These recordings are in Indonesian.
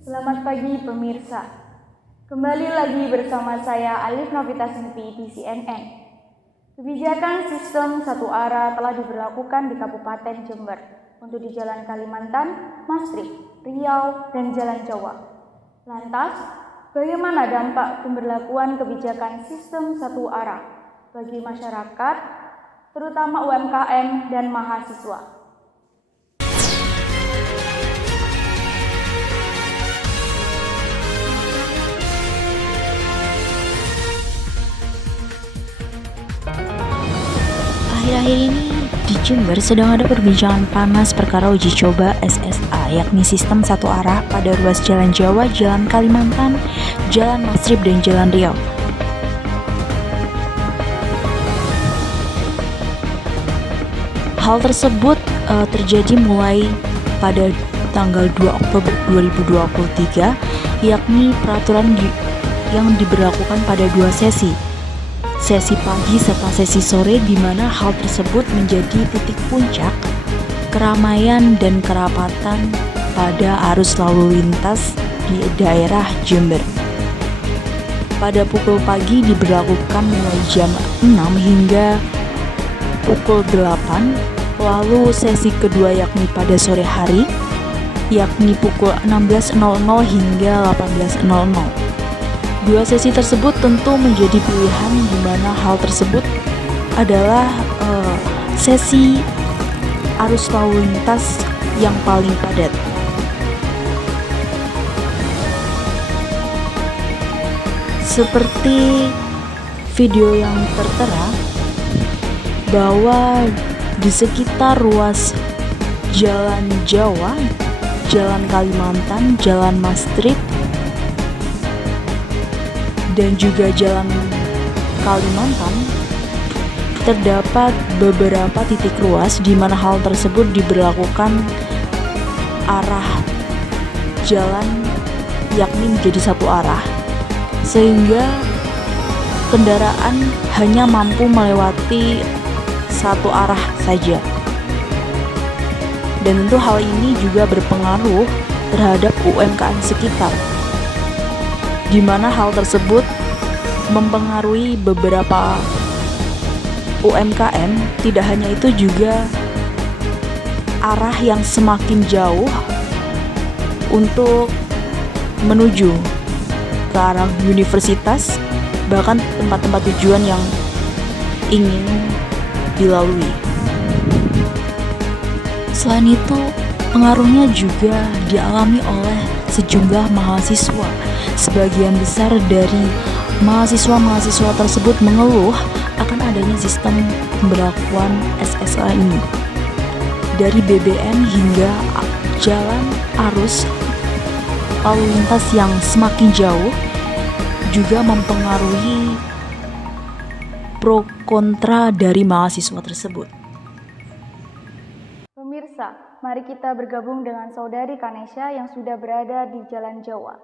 Selamat pagi pemirsa. Kembali lagi bersama saya Alif Novita Sinti di CNN. Kebijakan sistem satu arah telah diberlakukan di Kabupaten Jember untuk di Jalan Kalimantan, Masrik, Riau, dan Jalan Jawa. Lantas, bagaimana dampak pemberlakuan kebijakan sistem satu arah bagi masyarakat, terutama UMKM dan mahasiswa? Akhir-akhir ini di Jember sedang ada perbincangan panas perkara uji coba SSA, yakni sistem satu arah pada ruas Jalan Jawa, Jalan Kalimantan, Jalan Masrib, dan Jalan Riau. Hal tersebut terjadi mulai pada tanggal 2 Oktober 2023, yakni peraturan yang diberlakukan pada dua sesi pagi serta sesi sore, di mana hal tersebut menjadi titik puncak keramaian dan kerapatan pada arus lalu lintas di daerah Jember. Pada pukul pagi diberlakukan mulai jam 6 hingga pukul 8, lalu sesi kedua yakni pada sore hari yakni pukul 16.00 hingga 18.00. Dua sesi tersebut tentu menjadi pilihan, di mana hal tersebut adalah sesi arus lalu lintas yang paling padat. Seperti video yang tertera bahwa di sekitar ruas Jalan Jawa, Jalan Kalimantan, Jalan Masrib, dan juga Jalan Kalimantan terdapat beberapa titik ruas di mana hal tersebut diberlakukan arah jalan yakni menjadi satu arah, sehingga kendaraan hanya mampu melewati satu arah saja. Dan tentu hal ini juga berpengaruh terhadap UMKM sekitar, di mana hal tersebut mempengaruhi beberapa UMKM. Tidak hanya itu, juga arah yang semakin jauh untuk menuju ke arah universitas, bahkan tempat-tempat tujuan yang ingin dilalui. Selain itu, pengaruhnya juga dialami oleh sejumlah mahasiswa. Sebagian besar dari mahasiswa tersebut mengeluh akan adanya sistem pemberlakuan SSA ini. Dari BBM hingga jalan arus lalu lintas yang semakin jauh juga mempengaruhi pro kontra dari mahasiswa tersebut. Pemirsa, mari kita bergabung dengan saudari Kanesha yang sudah berada di Jalan Jawa.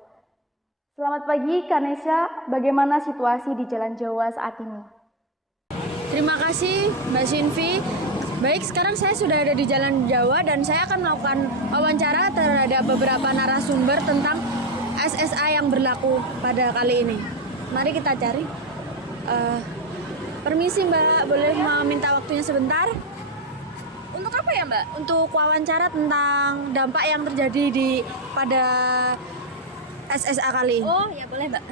Selamat pagi Kanesha, bagaimana situasi di Jalan Jawa saat ini? Terima kasih Mbak Sinvi. Baik, sekarang saya sudah ada di Jalan Jawa dan saya akan melakukan wawancara terhadap beberapa narasumber tentang SSA yang berlaku pada kali ini. Mari kita cari. Permisi Mbak, boleh meminta waktunya sebentar? Untuk apa ya Mbak? Untuk wawancara tentang dampak yang terjadi pada SSA kali ini. Oh ya boleh Mbak.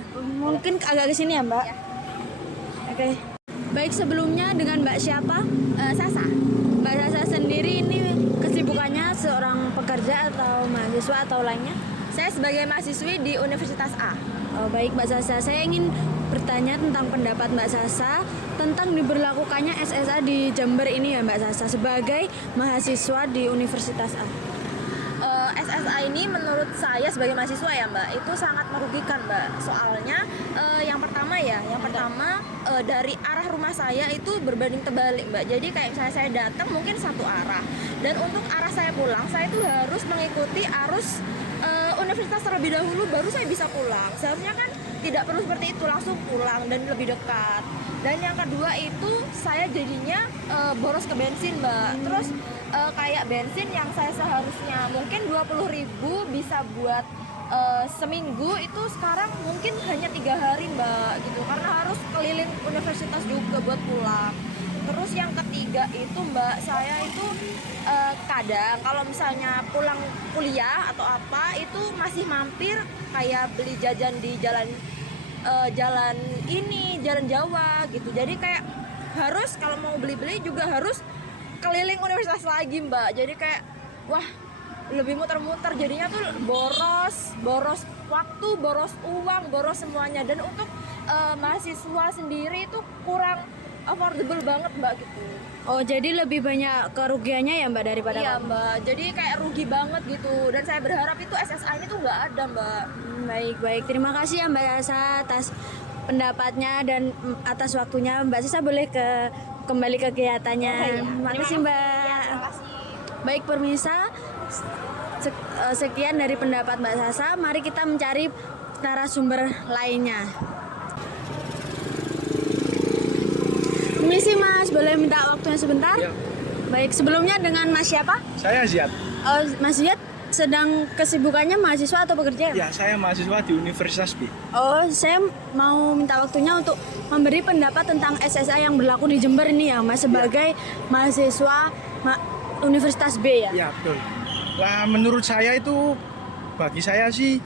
Mungkin agak ke sini ya Mbak. Ya. Oke. Baik, sebelumnya dengan Mbak siapa? Sasa. Mbak Sasa sendiri ini kesibukannya seorang pekerja atau mahasiswa atau lainnya? Saya sebagai mahasiswi di Universitas A. Oh, baik Mbak Sasa, saya ingin bertanya tentang pendapat Mbak Sasa tentang diberlakukannya SSA di Jember ini ya Mbak Sasa sebagai mahasiswa di Universitas A. SSA ini menurut saya sebagai mahasiswa ya Mbak, itu sangat merugikan Mbak. Soalnya yang pertama dari arah rumah saya itu berbanding terbalik Mbak. Jadi kayak misalnya saya datang mungkin satu arah, dan untuk arah saya pulang saya itu harus mengikuti arus universitas terlebih dahulu baru saya bisa pulang. Seharusnya kan tidak perlu seperti itu, langsung pulang dan lebih dekat. Dan yang kedua itu saya jadinya boros ke bensin Mbak. Terus kayak bensin yang saya seharusnya mungkin 20.000 bisa buat seminggu itu sekarang mungkin hanya 3 hari Mbak gitu, karena harus keliling universitas juga buat pulang. Terus yang ketiga itu Mbak, saya itu kadang kalau misalnya pulang kuliah atau apa itu masih mampir kayak beli jajan di jalan ini, Jalan Jawa gitu. Jadi kayak harus kalau mau beli-beli juga harus keliling universitas lagi Mbak. Jadi kayak wah, lebih muter-muter, jadinya tuh boros waktu, boros uang, boros semuanya. Dan untuk mahasiswa sendiri itu kurang affordable banget Mbak gitu. Oh, jadi lebih banyak kerugiannya ya Mbak daripada Iya Mbak, jadi kayak rugi banget gitu. Dan saya berharap itu SSA ini tuh nggak ada Mbak. Baik, terima kasih ya Mbak Sasa atas pendapatnya dan atas waktunya. Mbak Sasa boleh kembali ke kegiatannya. Terima kasih Mbak. Terima kasih. Baik pemirsa, sekian dari pendapat Mbak Sasa. Mari kita mencari narasumber lainnya. Permisi Mas, boleh minta waktunya sebentar? Ya. Baik, sebelumnya dengan Mas siapa? Saya Ziad. Oh, Mas Ziyad sedang kesibukannya mahasiswa atau bekerja? Ya, saya mahasiswa di Universitas B. Oh, saya mau minta waktunya untuk memberi pendapat tentang SSA yang berlaku di Jember ini ya Mas, sebagai mahasiswa Universitas B ya? Ya, betul. Nah, menurut saya itu, bagi saya sih,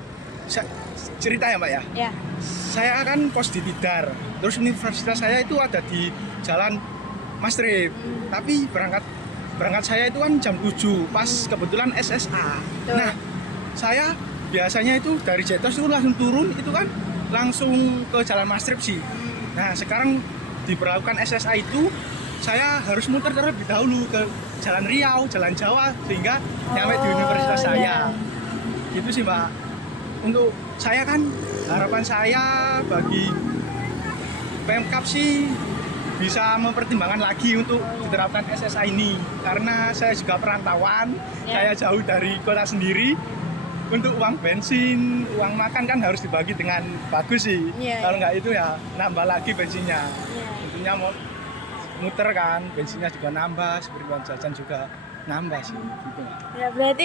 cerita ya Mbak ya. Ya. Saya kan kos di Tidar, terus universitas saya itu ada di Jalan Mastrip. Tapi berangkat saya itu kan jam 7, pas kebetulan SSA. Betul. Nah, saya biasanya itu dari Jetos itu langsung turun, itu kan langsung ke Jalan Mastrip sih. Nah, sekarang diberlakukan SSA itu, saya harus muter terlebih dahulu ke Jalan Riau, Jalan Jawa, sehingga nyampe di universitas saya. Gitu sih Mbak. Untuk saya kan, harapan saya bagi Pemkab sih bisa mempertimbangkan lagi untuk diterapkan SSA ini, karena saya juga perantauan, saya jauh dari kota sendiri. Untuk uang bensin, uang makan kan harus dibagi dengan bagus sih. Kalau nggak itu ya nambah lagi bensinnya. Tentunya mau muter kan, bensinnya juga nambah, seperti uang jajan juga nambah sih. Gitu. Ya, berarti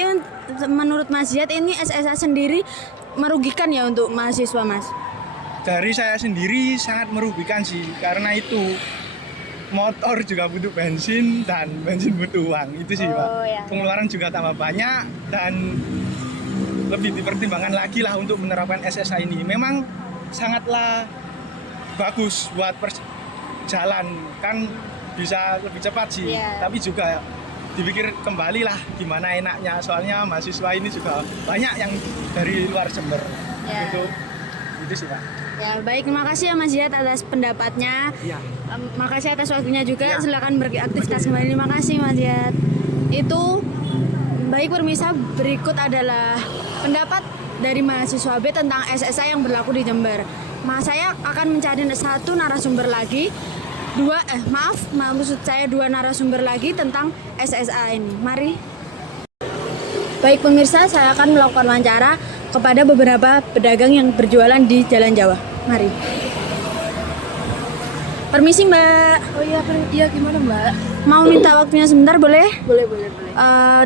menurut Mas Ziyad ini SSA sendiri merugikan ya untuk mahasiswa Mas? Dari saya sendiri sangat merugikan sih, karena itu motor juga butuh bensin dan bensin butuh uang, itu sih Pak. Ya. Pengeluaran juga tambah banyak dan lebih dipertimbangkan lagi lah untuk menerapkan SSA ini. Memang sangatlah bagus buat jalan, kan bisa lebih cepat sih, tapi juga dipikir kembali lah gimana enaknya, soalnya mahasiswa ini juga banyak yang dari luar Jember. Itu sih Pak. Ya, baik, terima kasih ya Mas Ziyad atas pendapatnya. Iya. Makasih atas waktunya juga. Silakan beraktivitas kembali. Terima kasih Mas Ziyad. Itu baik pemirsa, berikut adalah pendapat dari mahasiswa B tentang SSA yang berlaku di Jember. Saya akan mencari satu narasumber lagi. Maksud saya dua narasumber lagi tentang SSA ini. Mari. Baik pemirsa, saya akan melakukan wawancara kepada beberapa pedagang yang berjualan di Jalan Jawa. Mari. Permisi Mbak. Oh iya gimana Mbak? Mau minta waktunya sebentar boleh? Boleh.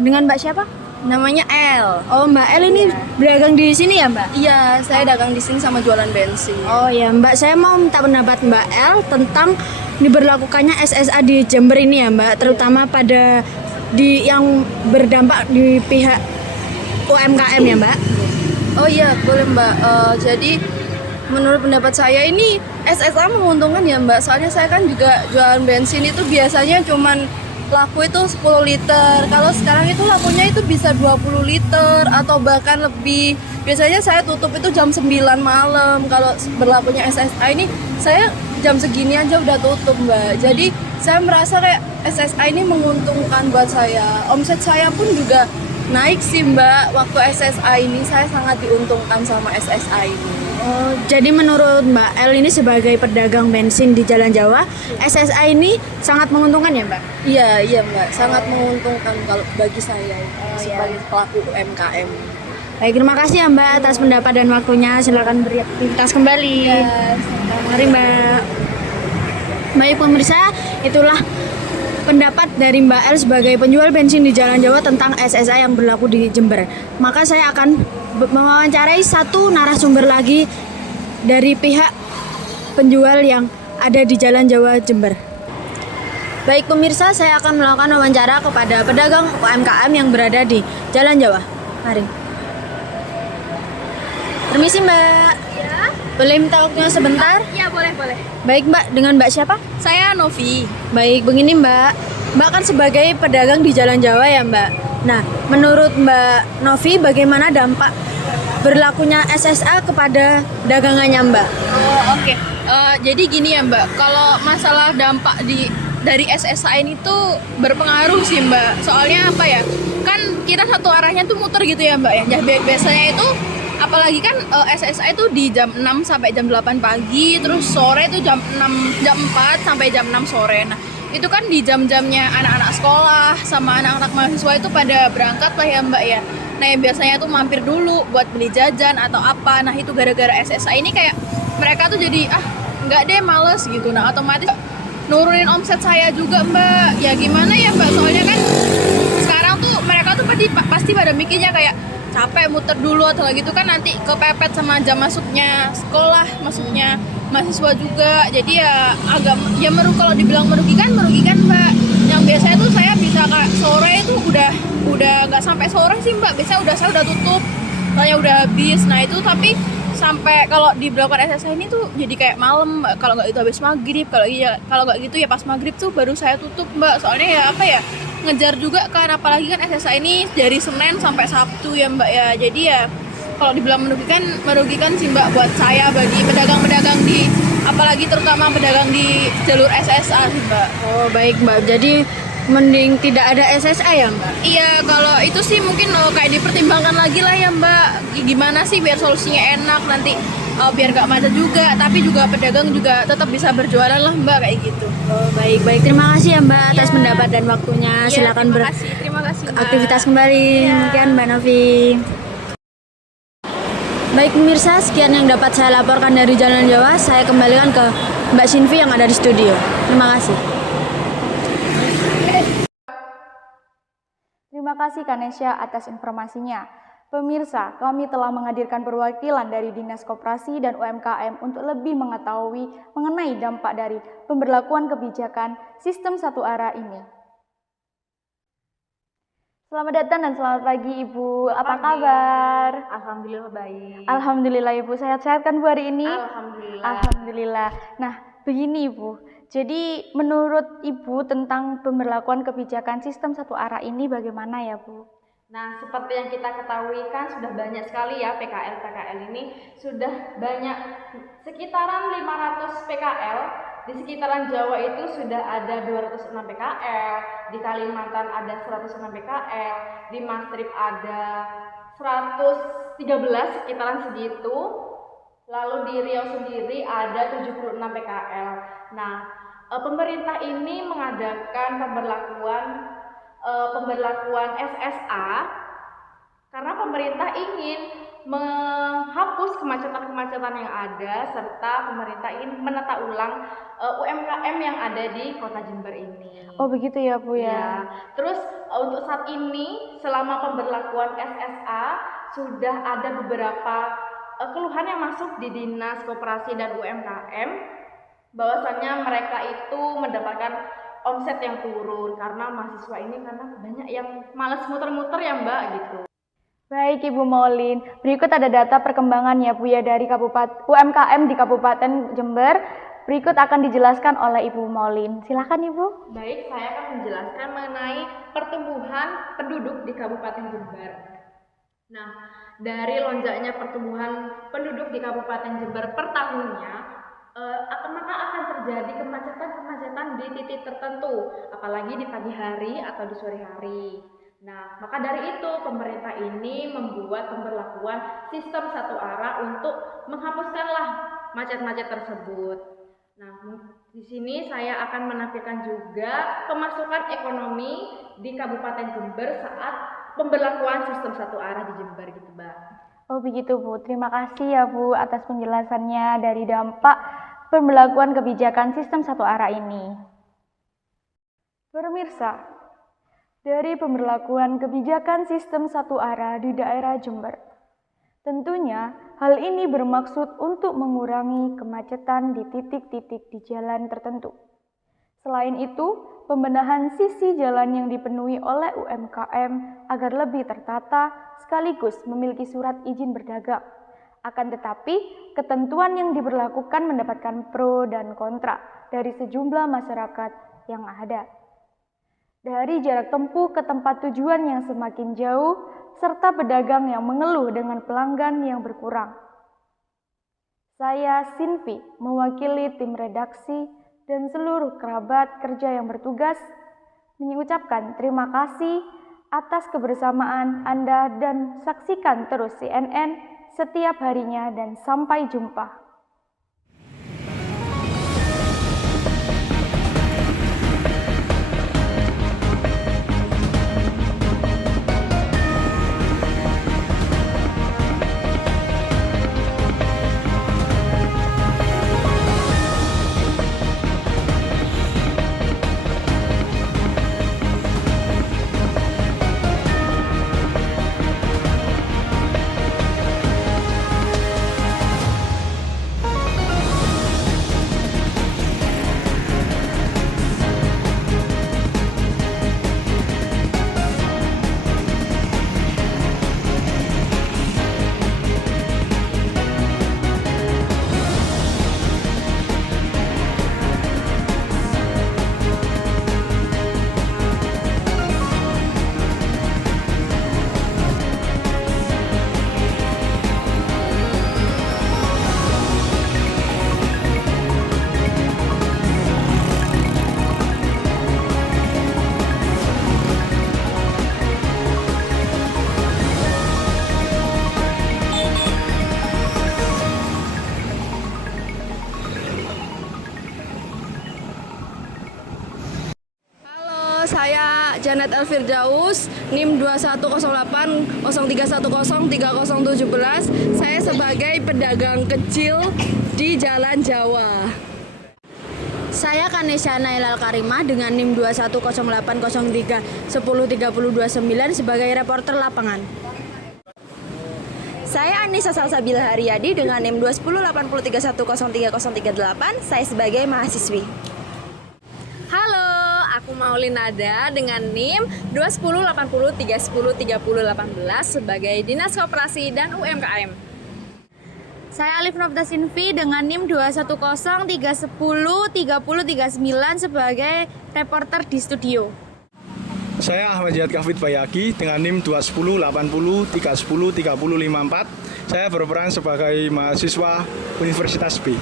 Dengan Mbak siapa? Namanya El. Oh, Mbak El ini berdagang di sini ya Mbak? Iya, saya dagang di sini sama jualan bensin. Oh ya Mbak, saya mau minta pendapat Mbak El tentang diberlakukannya SSA di Jember ini ya Mbak, terutama pada yang berdampak di pihak UMKM ya Mbak. Oh iya, boleh Mbak. Jadi menurut pendapat saya ini SSA menguntungkan ya Mbak. Soalnya saya kan juga jualan bensin itu biasanya cuman laku itu 10 liter. Kalau sekarang itu lakunya itu bisa 20 liter atau bahkan lebih. Biasanya saya tutup itu jam 9 malam. Kalau berlakunya SSA ini saya jam segini aja udah tutup Mbak. Jadi saya merasa kayak SSA ini menguntungkan buat saya. Omset saya pun juga naik sih Mbak. Waktu SSA ini saya sangat diuntungkan sama SSA ini. Oh, jadi menurut Mbak El ini sebagai pedagang bensin di Jalan Jawa, SSA ini sangat menguntungkan ya Mbak? Iya Mbak, sangat menguntungkan kalau bagi saya sebagai pelaku UMKM. Baik, terima kasih ya Mbak atas pendapat dan waktunya. Silakan beraktivitas kembali. Mari Mbak. Baik pemirsa, itulah pendapat dari Mbak El sebagai penjual bensin di Jalan Jawa tentang SSA yang berlaku di Jember. Maka saya akan mewawancarai satu narasumber lagi dari pihak penjual yang ada di Jalan Jawa Jember. Baik pemirsa, saya akan melakukan wawancara kepada pedagang UMKM yang berada di Jalan Jawa. Mari. Permisi Mbak. Ya, Boleh minta waktunya sebentar? ya boleh. Baik Mbak, dengan Mbak siapa? Saya Novi. Baik, begini Mbak. Mbak kan sebagai pedagang di Jalan Jawa ya Mbak. Nah, menurut Mbak Novi bagaimana dampak berlakunya SSA kepada dagangannya Mbak? Oh, oke. Jadi gini ya Mbak, kalau masalah dampak dari SSA ini tuh berpengaruh sih Mbak. Soalnya apa ya? Kan kita satu arahnya tuh muter gitu ya Mbak ya. Biasanya itu apalagi kan SSA itu di jam 6 sampai jam 8 pagi, terus sore itu jam 4 sampai jam 6 sore. Nah, itu kan di jam-jamnya anak-anak sekolah sama anak-anak mahasiswa itu pada berangkat lah ya Mbak ya. Nah, yang biasanya tuh mampir dulu buat beli jajan atau apa. Nah, itu gara-gara SSA ini kayak mereka tuh jadi nggak deh, males gitu. Nah, otomatis nurunin omset saya juga Mbak. Ya gimana ya Mbak, soalnya kan sekarang tuh mereka tuh pasti pada mikirnya kayak capek muter dulu atau gitu kan nanti kepepet sama jam masuknya sekolah, masuknya mahasiswa juga. Jadi ya agak ya kalau dibilang merugikan Mbak. Yang biasanya tuh saya bisa kayak sore itu udah nggak sampai sore sih Mbak. Biasanya saya udah tutup, soalnya udah habis. Nah itu tapi sampai kalau diberlakukan SSA ini tuh jadi kayak malam Mbak. Kalau nggak itu habis maghrib, kalau nggak gitu ya pas maghrib tuh baru saya tutup Mbak. Soalnya ya apa ya, ngejar juga kan, apalagi kan SSA ini dari Senin sampai Sabtu ya Mbak ya. Jadi ya kalau dibilang merugikan sih Mbak buat saya, bagi pedagang-pedagang apalagi terutama pedagang di jalur SSA sih Mbak. Oh, baik Mbak. Jadi mending tidak ada SSA ya Mbak? Iya, kalau itu sih mungkin kayak dipertimbangkan lagi lah ya Mbak. Gimana sih biar solusinya enak nanti, biar gak macet juga, tapi juga pedagang juga tetap bisa berjualan lah Mbak, kayak gitu. Oh, baik. Terima kasih ya Mbak atas pendapat dan waktunya. Iya, Silakan terima kasih Mbak. beraktivitas kembali. Demikian Mbak Novi. Baik pemirsa, sekian yang dapat saya laporkan dari Jalan Jawa. Saya kembalikan ke Mbak Sinvi yang ada di studio. Terima kasih. Terima kasih Kanesha atas informasinya. Pemirsa, kami telah menghadirkan perwakilan dari Dinas Koperasi dan UMKM untuk lebih mengetahui mengenai dampak dari pemberlakuan kebijakan sistem satu arah ini. Selamat datang dan selamat pagi Ibu. Apa kabar? Alhamdulillah baik. Alhamdulillah Ibu, sehat-sehat kan Bu hari ini? Alhamdulillah. Alhamdulillah. Nah, begini Ibu. Jadi menurut Ibu tentang pemberlakuan kebijakan sistem satu arah ini bagaimana ya Bu? Nah, seperti yang kita ketahui kan sudah banyak sekali ya PKL ini, sudah banyak sekitaran 500 PKL. Di sekitaran Jawa itu sudah ada 206 PKL, di Kalimantan ada 106 PKL, di Mastrip ada 113 sekitaran segitu. Lalu di Riau sendiri ada 76 PKL. Nah, pemerintah ini mengadakan pemberlakuan SSA karena pemerintah ingin menghapus kemacetan-kemacetan yang ada, serta pemerintah ingin menata ulang UMKM yang ada di Kota Jember ini. Oh begitu ya Bu ya. Ya. Terus untuk saat ini selama pemberlakuan SSA sudah ada beberapa keluhan yang masuk di Dinas Koperasi dan UMKM, bahwasannya mereka itu mendapatkan omset yang turun karena mahasiswa ini karena banyak yang malas muter-muter ya Mbak gitu. Baik Ibu Maulin, berikut ada data perkembangan ya Bu ya dari UMKM di Kabupaten Jember. Berikut akan dijelaskan oleh Ibu Maulin. Silakan Ibu. Baik, saya akan menjelaskan mengenai pertumbuhan penduduk di Kabupaten Jember. Nah, dari lonjaknya pertumbuhan penduduk di Kabupaten Jember per tahunnya, maka akan terjadi kemacetan-kemacetan di titik tertentu, apalagi di pagi hari atau di sore hari. Nah, maka dari itu pemerintah ini membuat pemberlakuan sistem satu arah untuk menghapuskanlah macet-macet tersebut. Nah, di sini saya akan menampilkan juga pemasukan ekonomi di Kabupaten Jember saat pemberlakuan sistem satu arah di Jember gitu, Mbak. Oh begitu Bu, terima kasih ya Bu atas penjelasannya dari dampak pemberlakuan kebijakan sistem satu arah ini. Pemirsa, dari pemberlakuan kebijakan sistem satu arah di daerah Jember, Tentunya, hal ini bermaksud untuk mengurangi kemacetan di titik-titik di jalan tertentu. Selain itu, pembenahan sisi jalan yang dipenuhi oleh UMKM agar lebih tertata sekaligus memiliki surat izin berdagang. Akan tetapi, ketentuan yang diberlakukan mendapatkan pro dan kontra dari sejumlah masyarakat yang ada. Dari jarak tempuh ke tempat tujuan yang semakin jauh, serta pedagang yang mengeluh dengan pelanggan yang berkurang. Saya, Sinvi, mewakili tim redaksi dan seluruh kerabat kerja yang bertugas, mengucapkan terima kasih atas kebersamaan Anda dan saksikan terus CNN setiap harinya dan sampai jumpa. Saya Janet Elfirdaus, NIM 2108 0310 3017. Saya sebagai pedagang kecil di Jalan Jawa. Saya Kanesha Nailal Karimah dengan NIM 210803 103029 sebagai reporter lapangan. Saya Anissa Salsabila Haryadi dengan NIM 21083103038. Saya sebagai mahasiswi. Halo, aku Maulinada dengan NIM 2108031031018 sebagai Dinas Koperasi dan UMKM. Saya Alif Novita Sinvi dengan NIM 210303039 sebagai reporter di studio. Saya Ahmad Jihad Kafid Bayaki dengan NIM 2108031031054. Saya berperan sebagai mahasiswa Universitas B.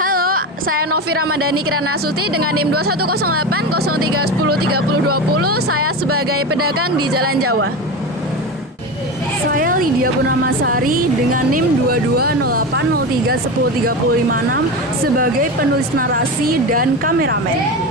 Halo, saya Novi Ramadhani Kiranasuti dengan NIM 210803103020. Saya sebagai pedagang di Jalan Jawa. Saya Lydia Purnamasari dengan NIM 220803103056 sebagai penulis narasi dan kameramen.